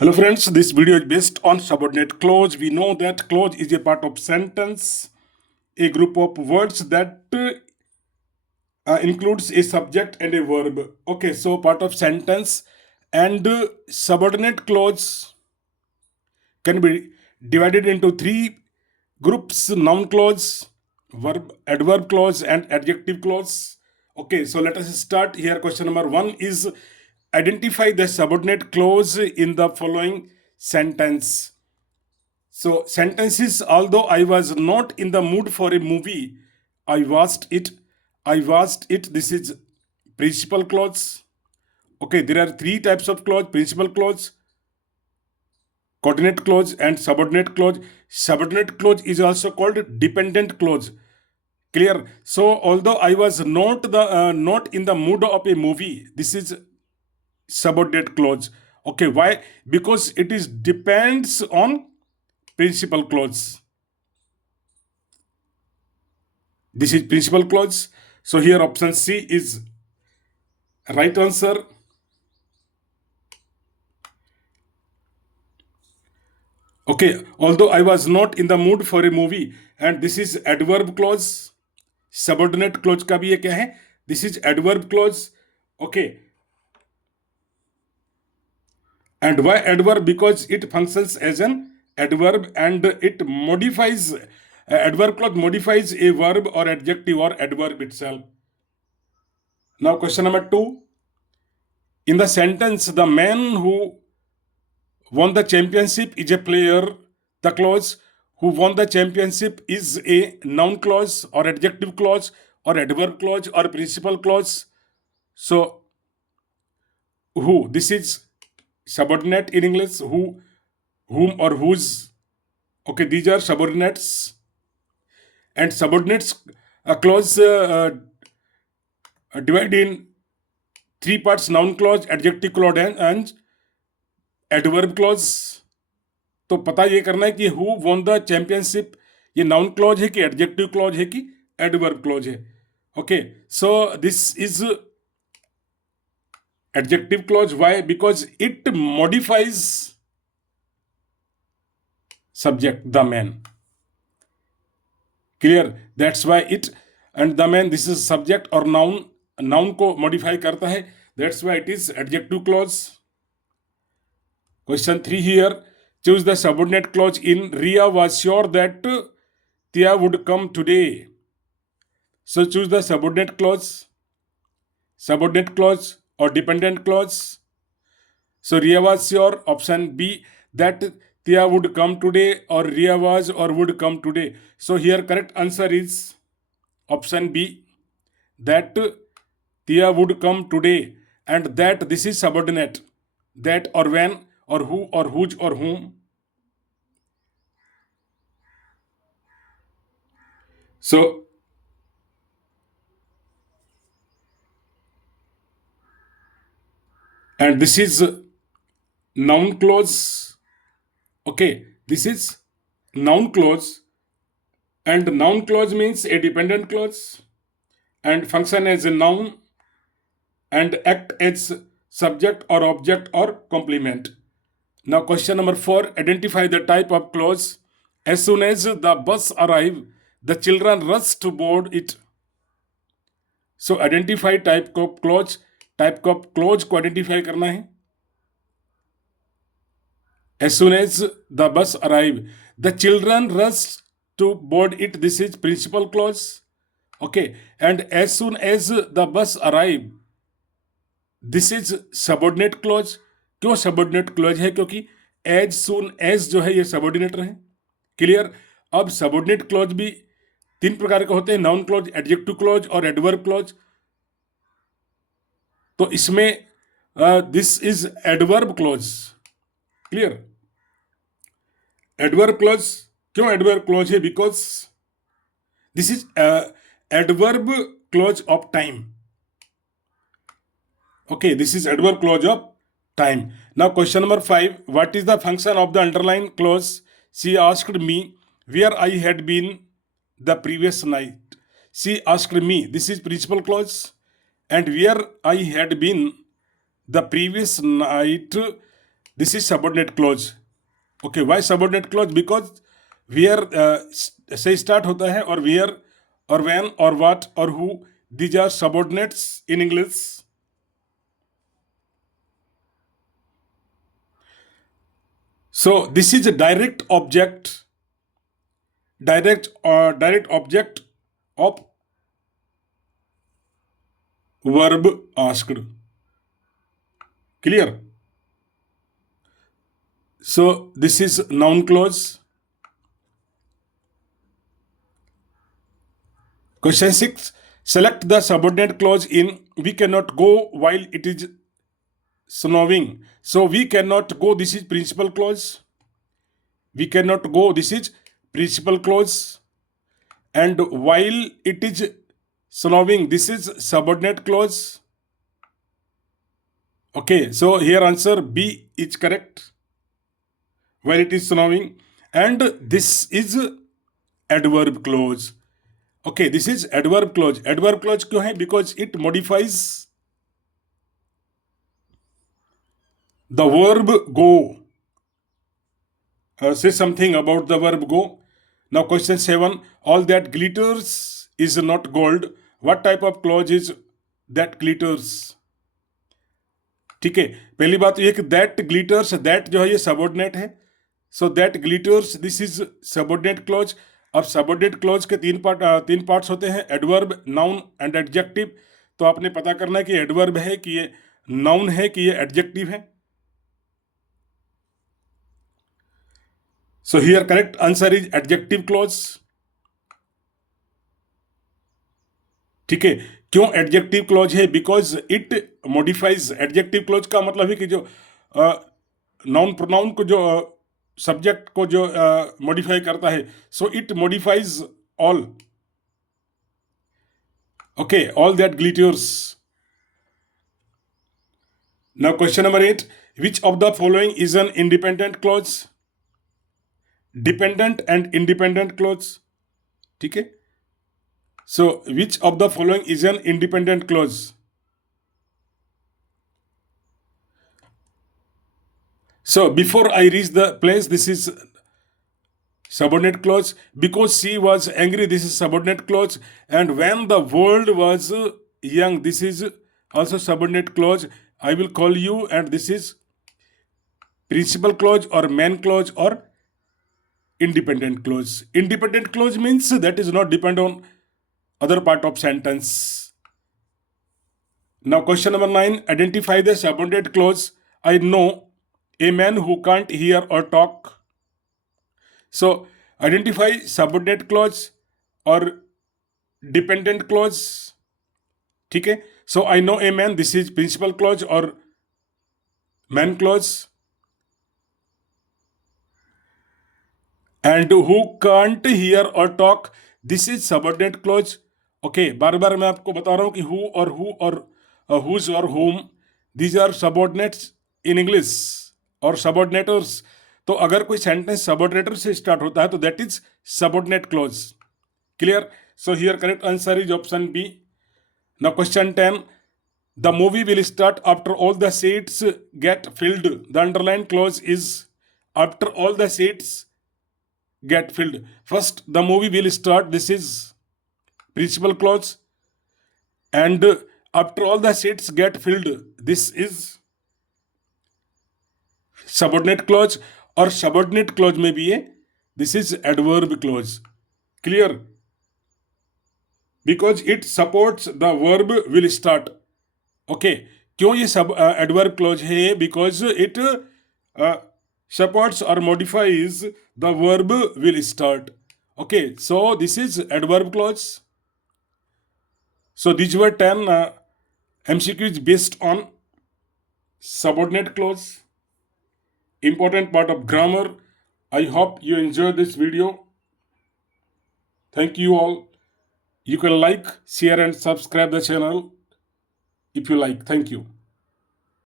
Hello friends, this video is based on subordinate clause. We know that clause is a part of sentence, a group of words that includes a subject and a verb. Okay, so part of sentence and subordinate clause can be divided into three groups: noun clause, verb, adverb clause, and adjective clause. Okay, so let us start here. Question number 1 is identify the subordinate clause in the following sentence. So, sentences: although I was not in the mood for a movie, I watched it. I watched it. This is principal clause. Okay, there are three types of clause: principal clause, coordinate clause, and subordinate clause. Subordinate clause is also called dependent clause. Clear? So, although I was not in the mood of a movie, this is subordinate clause. Okay, why? Because it is depends on principal clause. This is principal clause. So here option C is right answer. Okay, although I was not in the mood for a movie, and this is adverb clause. Subordinate clause का भी ये क्या है? This is adverb clause. Okay. And why adverb? Because it functions as an adverb and it modifies, adverb clause modifies a verb or adjective or adverb itself. Now question number 2. In the sentence, the man who won the championship is a player. The clause who won the championship is a noun clause or adjective clause or adverb clause or principal clause. So, who? This is subordinate in English. Who, whom, or whose. Okay, these are subordinates. And subordinates clause divided in three parts: noun clause, adjective clause, and adverb clause. तो पता ये करना है कि who won the championship ये noun clause है कि adjective clause है कि एडवर्ब क्लॉज है. Okay, so this is adjective clause. Why? Because it modifies subject the man. Clear? That's why it and the man, this is subject और noun, noun को modify करता है. That's why it is adjective clause. Question 3 here. Choose the subordinate clause in Ria was sure that Tia would come today. So choose the subordinate clause or dependent clause. So Ria was sure, option B, that Tia would come today, or Ria was or would come today. So here correct answer is option B, that Tia would come today, and that this is subordinate. That or when or who or whose or whom. So and this is noun clause. Okay, this is noun clause, and noun clause means a dependent clause and function as a noun and act as subject or object or complement. Now question number 4, identify the type of clause. As soon as the bus arrived, the children rushed to board it. So identify type of clause. Type of close को identify करना है. As soon as the bus arrived, the children rushed to board it. This is principal clause. Okay, and as soon as the bus arrived, this is subordinate clause. क्यों subordinate clause है? क्योंकि as soon as जो है ये subordinate रहे. Clear? अब subordinate clause भी तीन प्रकार के होते हैं: नाउन क्लॉज, एडजेक्टिव क्लॉज और एडवर्ब क्लॉज. तो इसमें this is adverb clause. Clear? Adverb clause. क्यों एडवर्ब क्लॉज है? Because this is adverb clause of time. Okay, this is adverb clause of time. Now question number 5, what is the function of the underlined clause? She asked me where I had been the previous night. She asked me, this is principal clause, and where I had been the previous night, This is subordinate clause. Okay, why subordinate clause? Because where से start होता है, और where or when or what or who, these are subordinates in English. So this is a direct object of verb asked. Clear? So this is noun clause. Question 6. Select the subordinate clause in we cannot go while it is snowing. So we cannot go, this is principal clause. We cannot go, this is principal clause. And while it is snowing, this is subordinate clause. Okay, so here answer B is correct. While it is snowing. And this is adverb clause. Okay, this is adverb clause. Adverb clause क्यों है? Because it modifies the verb go. Say something about the verb go. Now question 7. All that glitters is not gold. What type of clause is that glitters? ठीक है, पहली बात तो ये कि that glitters, that जो है ये सबऑर्डिनेट है. सो that glitters, this is subordinate clause. अब सबऑर्डिनेट क्लॉज के तीन पार्ट्स होते हैं, एडवर्ब, नाउन एंड एडजेक्टिव. तो आपने पता करना है कि एडवर्ब है कि ये नाउन है कि ये एडजेक्टिव है. So here correct answer is adjective clause. ठीक है, क्यों एडजेक्टिव क्लॉज है? Because it modifies. Adjective clause का मतलब है कि जो नाउन प्रोनाउन को जो सब्जेक्ट को जो मॉडिफाई करता है. So it modifies all. Okay, all that glitters. Now question number 8. Which of the following is an independent clause? Dependent and independent clause. ठीक है, so which of the following is an independent clause? So before I reach the place, this is subordinate clause. Because she was angry, this is subordinate clause. And when the world was young, this is also subordinate clause. I will call you, and this is principal clause or main clause or independent clause. Independent clause means that is not depend on other part of sentence. Now question number 9. Identify the subordinate clause. I know a man who can't hear or talk. So identify subordinate clause or dependent clause. ठीक है, so I know a man, this is principal clause or main clause. And who can't hear or talk, this is subordinate clause. Okay, बार बार मैं आपको बता रहा हूं कि who और whose और whom, these are subordinates in English और subordinators. तो अगर कोई सेंटेंस सबऑर्डिनेटर से स्टार्ट होता है तो that is subordinate clause. Clear? So here correct answer is option B. Now question 10. The movie will start after all the seats get filled. The underlined clause is after all the seats get filled. First, the movie will start. This is principal clause. And after all the seats get filled, this is subordinate clause. और subordinate clause में भी है, this is adverb clause. Clear? Because it supports the verb will start. Okay, क्यों ये सब adverb clause है? Because it supports or modifies the verb will start. Okay, so this is adverb clause. So these were 10 MCQs based on subordinate clause. Important part of grammar. I hope you enjoyed this video. Thank you all. You can like, share and subscribe the channel if you like. Thank you.